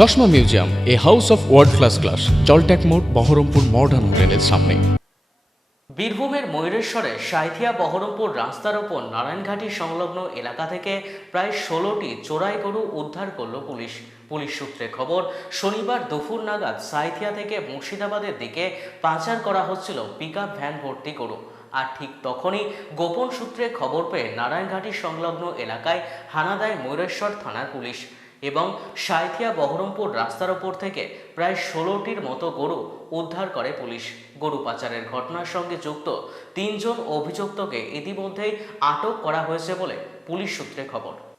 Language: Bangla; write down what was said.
চশমা museum, a house of world class class জলট্যাক মোড়, বহরমপুর মডার্ন হোটেলের সামনে। বীরভূমের ময়ূরেশ্বরে সাঁইথিয়া বহরমপুর রাস্তার ওপর নারায়ণঘাটি সংলগ্ন এলাকা থেকে প্রায় ষোলোটি চোরাই গরু উদ্ধার করল পুলিশ। পুলিশ সূত্রে খবর, শনিবার দুপুর নাগাদ সাঁইথিয়া থেকে মুর্শিদাবাদের দিকে পাচার করা হচ্ছিল পিকআপ ভ্যান ভর্তি গরু। আর ঠিক তখনই গোপন সূত্রে খবর পেয়ে নারায়ণঘাটি সংলগ্ন এলাকায় হানা দেয় ময়ূরেশ্বর থানার পুলিশ। এবং সাঁইথিয়া বহরমপুর রাস্তার ওপর থেকে প্রায় ষোলোটির মতো গরু উদ্ধার করে পুলিশ। গরু পাচারের ঘটনার সঙ্গে যুক্ত তিনজন অভিযুক্তকে ইতিমধ্যেই আটক করা হয়েছে বলে পুলিশ সূত্রে খবর।